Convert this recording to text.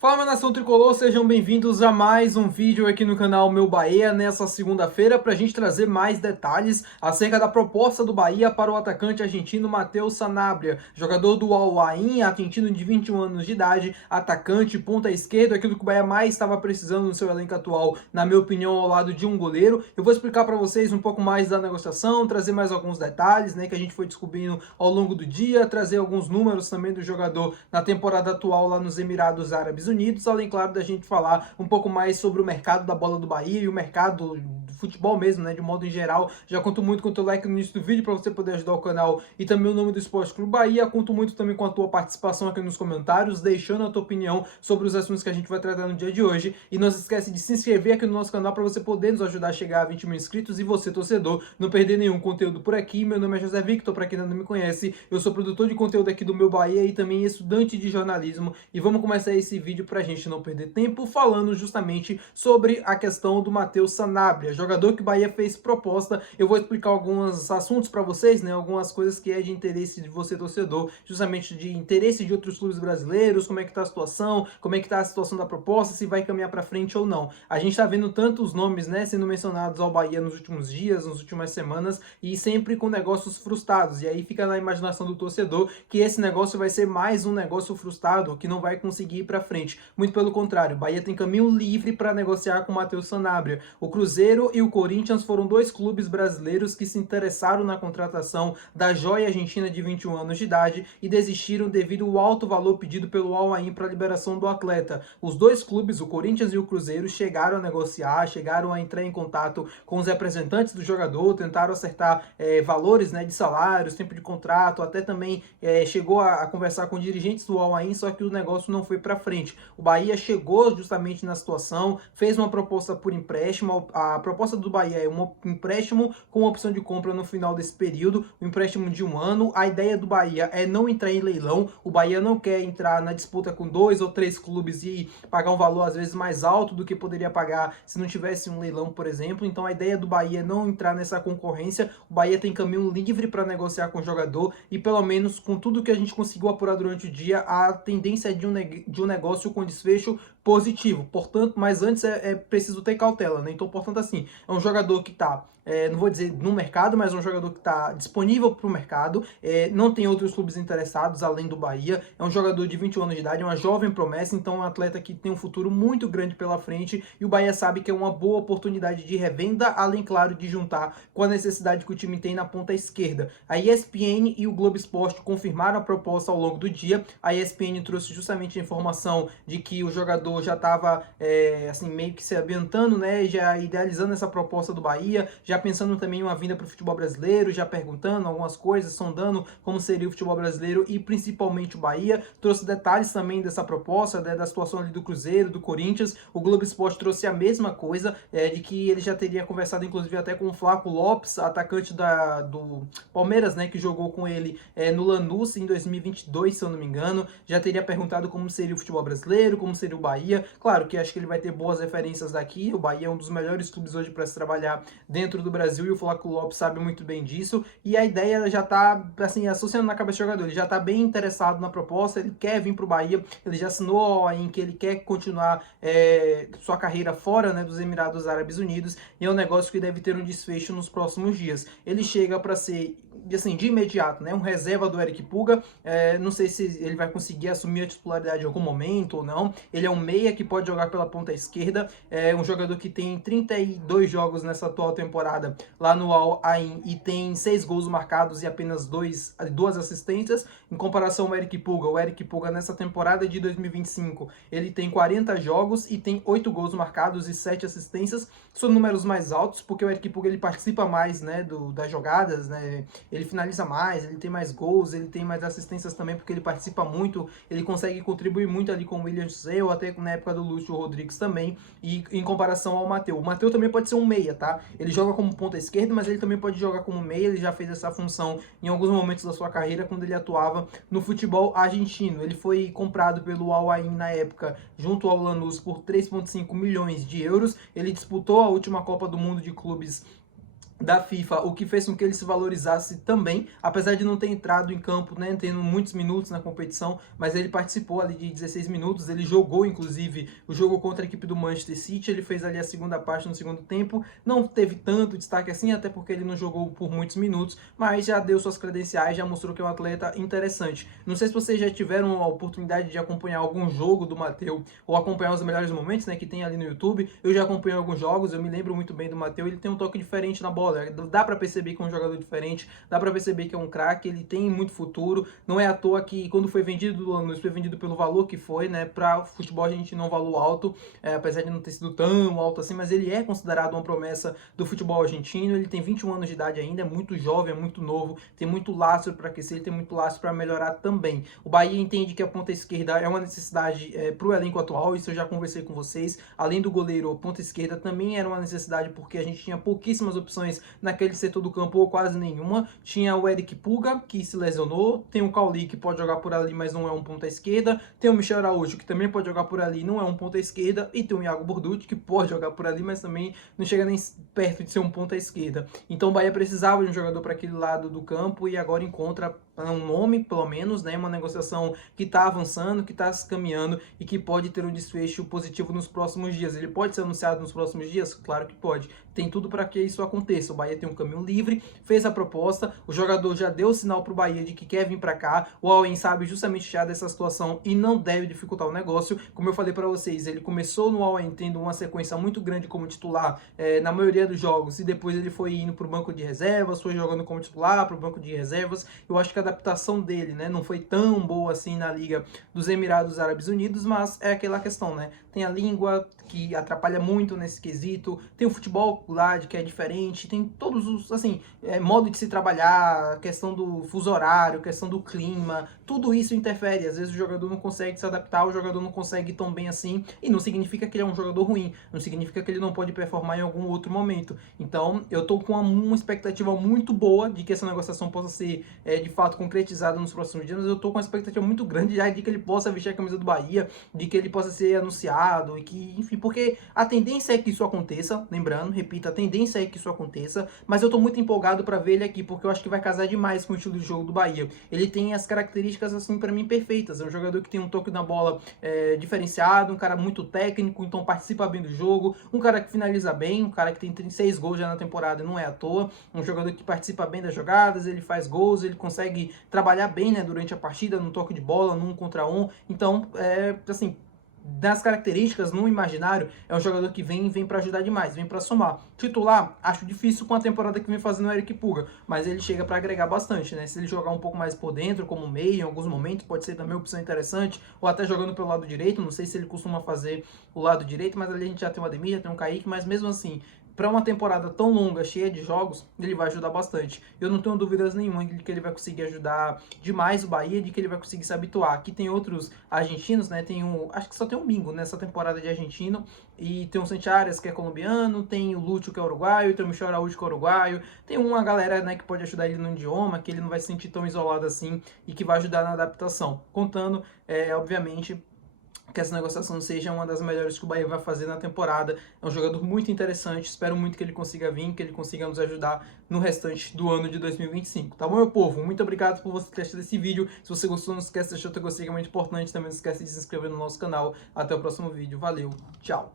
Fala, minha nação tricolor, sejam bem-vindos a mais um vídeo aqui no canal Meu Bahia nessa segunda-feira para a gente trazer mais detalhes acerca da proposta do Bahia para o atacante argentino Matheus Sanabria, jogador do Al-Ain, argentino de 21 anos de idade, atacante, ponta esquerda, aquilo que o Bahia mais estava precisando no seu elenco atual, na minha opinião, ao lado de um goleiro. Eu vou explicar para vocês um pouco mais da negociação, trazer mais alguns detalhes, né, que a gente foi descobrindo ao longo do dia, trazer alguns números também do jogador na temporada atual lá nos Emirados Árabes Unidos, além, claro, da gente falar um pouco mais sobre o mercado da bola do Bahia e o mercado do futebol mesmo, né, de modo em geral. Já conto muito com o teu like no início do vídeo para você poder ajudar o canal e também o nome do Esporte Clube Bahia. Conto muito também com a tua participação aqui nos comentários, deixando a tua opinião sobre os assuntos que a gente vai tratar no dia de hoje. E não se esquece de se inscrever aqui no nosso canal para você poder nos ajudar a chegar a 20 mil inscritos e você, torcedor, não perder nenhum conteúdo por aqui. Meu nome é José Victor, para quem ainda não me conhece, eu sou produtor de conteúdo aqui do Meu Bahia e também estudante de jornalismo. E vamos começar esse vídeo pra gente não perder tempo falando justamente sobre a questão do Matheus Sanabria, jogador que o Bahia fez proposta. Eu vou explicar alguns assuntos para vocês, né, algumas coisas que é de interesse de você, torcedor, justamente de interesse de outros clubes brasileiros, como é que tá a situação, como é que tá a situação da proposta, se vai caminhar para frente ou não. A gente tá vendo tantos nomes, né, sendo mencionados ao Bahia nos últimos dias, nas últimas semanas, e sempre com negócios frustrados, e aí fica na imaginação do torcedor que esse negócio vai ser mais um negócio frustrado, que não vai conseguir ir para frente. Muito pelo contrário, o Bahia tem caminho livre para negociar com o Matheus Sanabria. O Cruzeiro e o Corinthians foram dois clubes brasileiros que se interessaram na contratação da joia argentina de 21 anos de idade e desistiram devido ao alto valor pedido pelo Al-Ain para a liberação do atleta. Os dois clubes, o Corinthians e o Cruzeiro, chegaram a negociar, chegaram a entrar em contato com os representantes do jogador, tentaram acertar valores, né, de salários, tempo de contrato, até também chegou a conversar com dirigentes do Al-Ain, só que o negócio não foi para frente. O Bahia chegou justamente na situação, fez uma proposta por empréstimo. A proposta do Bahia é um empréstimo com opção de compra no final desse período, um empréstimo de 1 ano. A ideia do Bahia é não entrar em leilão. O Bahia não quer entrar na disputa com 2 ou 3 clubes e pagar um valor às vezes mais alto do que poderia pagar se não tivesse um leilão, por exemplo. Então a ideia do Bahia é não entrar nessa concorrência. O Bahia tem caminho livre para negociar com o jogador e, pelo menos com tudo que a gente conseguiu apurar durante o dia, a tendência é de um negócio com desfecho positivo. Portanto, mas antes é preciso ter cautela, né? Então, portanto, assim, é um jogador que está, não vou dizer no mercado, mas é um jogador que está disponível para o mercado, não tem outros clubes interessados além do Bahia, é um jogador de 21 anos de idade, é uma jovem promessa, então é um atleta que tem um futuro muito grande pela frente e o Bahia sabe que é uma boa oportunidade de revenda, além, claro, de juntar com a necessidade que o time tem na ponta esquerda. A ESPN e o Globo Esporte confirmaram a proposta ao longo do dia. A ESPN trouxe justamente a informação de que o jogador já estava assim, meio que se ambientando, né, já idealizando essa proposta do Bahia, já pensando também em uma vinda para o futebol brasileiro, já perguntando algumas coisas, sondando como seria o futebol brasileiro e principalmente o Bahia. Trouxe detalhes também dessa proposta, né, da situação ali do Cruzeiro, do Corinthians. O Globo Esporte trouxe a mesma coisa, de que ele já teria conversado inclusive até com o Flaco Lopes, atacante do Palmeiras, né, que jogou com ele no Lanús em 2022, se eu não me engano. Já teria perguntado como seria o futebol brasileiro, como seria o Bahia. Claro que acho que ele vai ter boas referências daqui. O Bahia é um dos melhores clubes hoje para se trabalhar dentro do Brasil e o Flaco Lopes sabe muito bem disso. E a ideia já está assim, associando na cabeça do jogador. Ele já está bem interessado na proposta, ele quer vir para o Bahia, ele já assinou em que ele quer continuar sua carreira fora, né, dos Emirados Árabes Unidos, e é um negócio que deve ter um desfecho nos próximos dias. Ele chega para ser, assim, de imediato, né, um reserva do Eric Puga. Não sei se ele vai conseguir assumir a titularidade em algum momento ou não. Ele é um meia que pode jogar pela ponta esquerda, é um jogador que tem 32 jogos nessa atual temporada lá no Al-Ain e tem 6 gols marcados e apenas 2 assistências, em comparação ao Eric Puga. O Eric Puga nessa temporada de 2025, ele tem 40 jogos e tem 8 gols marcados e 7 assistências. São números mais altos, porque o Eric Puga ele participa mais, né, das jogadas, né, ele finaliza mais, ele tem mais gols, ele tem mais assistências também, porque ele participa muito, ele consegue contribuir muito ali com o William José, ou até na época do Lúcio Rodrigues também, e em comparação ao Matheus. O Matheus também pode ser um meia, tá? Ele joga como ponta esquerda, mas ele também pode jogar como meia, ele já fez essa função em alguns momentos da sua carreira, quando ele atuava no futebol argentino. Ele foi comprado pelo Al-Ain na época, junto ao Lanús, por 3,5 milhões de euros. Ele disputou a última Copa do Mundo de Clubes da FIFA, o que fez com que ele se valorizasse também, apesar de não ter entrado em campo, né, tendo muitos minutos na competição, mas ele participou ali de 16 minutos, ele jogou inclusive o jogo contra a equipe do Manchester City, ele fez ali a segunda parte no segundo tempo, não teve tanto destaque assim, até porque ele não jogou por muitos minutos, mas já deu suas credenciais, já mostrou que é um atleta interessante. Não sei se vocês já tiveram a oportunidade de acompanhar algum jogo do Matteo, ou acompanhar os melhores momentos, né, que tem ali no YouTube. Eu já acompanho alguns jogos, eu me lembro muito bem do Matteo, ele tem um toque diferente na bola, dá pra perceber que é um jogador diferente, dá pra perceber que é um craque, ele tem muito futuro, não é à toa que quando foi vendido do Lanús, foi vendido pelo valor que foi, né, pra futebol a gente não valor alto, apesar de não ter sido tão alto assim, mas ele é considerado uma promessa do futebol argentino, ele tem 21 anos de idade ainda, é muito jovem, é muito novo, tem muito lastro para aquecer, ele tem muito lastro para melhorar também. O Bahia entende que a ponta esquerda é uma necessidade para o elenco atual, isso eu já conversei com vocês, além do goleiro, a ponta esquerda também era uma necessidade porque a gente tinha pouquíssimas opções naquele setor do campo, ou quase nenhuma. Tinha o Eric Puga, que se lesionou, tem o Cauli, que pode jogar por ali, mas não é um ponta esquerda, tem o Michel Araújo, que também pode jogar por ali, não é um ponta esquerda, e tem o Iago Borducci, que pode jogar por ali, mas também não chega nem perto de ser um ponta esquerda. Então o Bahia precisava de um jogador para aquele lado do campo e agora encontra um nome, pelo menos, né, uma negociação que está avançando, que está se caminhando e que pode ter um desfecho positivo nos próximos dias. Ele pode ser anunciado nos próximos dias? Claro que pode. Tem tudo para que isso aconteça. O Bahia tem um caminho livre, fez a proposta, o jogador já deu o sinal para o Bahia de que quer vir para cá. O Allen sabe justamente já dessa situação e não deve dificultar o negócio. Como eu falei para vocês, ele começou no Allen tendo uma sequência muito grande como titular na maioria dos jogos e depois ele foi indo para o banco de reservas, foi jogando como titular para o banco de reservas. Eu acho que a adaptação dele, né, não foi tão boa assim na Liga dos Emirados Árabes Unidos, mas é aquela questão, né? Tem a língua que atrapalha muito nesse quesito, tem o futebol lá que é diferente, tem todos os, assim, modo de se trabalhar, questão do fuso horário, questão do clima, tudo isso interfere. Às vezes o jogador não consegue se adaptar, o jogador não consegue tão bem assim, e não significa que ele é um jogador ruim, não significa que ele não pode performar em algum outro momento. Então, eu tô com uma expectativa muito boa de que essa negociação possa ser, de fato, concretizada nos próximos dias. Eu tô com uma expectativa muito grande já de que ele possa vestir a camisa do Bahia, de que ele possa ser anunciado, e que, enfim, porque a tendência é que isso aconteça, lembrando, repito, a tendência é que isso aconteça, mas eu tô muito empolgado para ver ele aqui, porque eu acho que vai casar demais com o estilo de jogo do Bahia. Ele tem as características, assim, para mim, perfeitas. É um jogador que tem um toque na bola diferenciado, um cara muito técnico, então participa bem do jogo, um cara que finaliza bem, um cara que tem 36 gols já na temporada, não é à toa, um jogador que participa bem das jogadas, ele faz gols, ele consegue trabalhar bem, né, durante a partida, no toque de bola, no 1 contra 1, então, assim, das características no imaginário, é um jogador que vem para ajudar demais, vem para somar. Titular, acho difícil com a temporada que vem fazendo o Eric Puga, mas ele chega para agregar bastante, né? Se ele jogar um pouco mais por dentro, como meio, em alguns momentos, pode ser também uma opção interessante, ou até jogando pelo lado direito, não sei se ele costuma fazer o lado direito, mas ali a gente já tem o Ademir, já tem o Kaique, mas mesmo assim, para uma temporada tão longa, cheia de jogos, ele vai ajudar bastante. Eu não tenho dúvidas nenhuma de que ele vai conseguir ajudar demais o Bahia, de que ele vai conseguir se habituar. Aqui tem outros argentinos, né? Acho que só tem um Mingo nessa temporada de argentino, e tem o Santiares, que é colombiano, tem o Lúcio, que é uruguaio, tem o Michel Araújo, que é uruguaio, tem uma galera, né, que pode ajudar ele no idioma, que ele não vai se sentir tão isolado assim, e que vai ajudar na adaptação. Contando, obviamente, que essa negociação seja uma das melhores que o Bahia vai fazer na temporada. É um jogador muito interessante, espero muito que ele consiga vir, que ele consiga nos ajudar no restante do ano de 2025. Tá bom, meu povo? Muito obrigado por você ter assistido esse vídeo. Se você gostou, não esquece de deixar o teu gostei, que é muito importante. Também não esquece de se inscrever no nosso canal. Até o próximo vídeo. Valeu, tchau!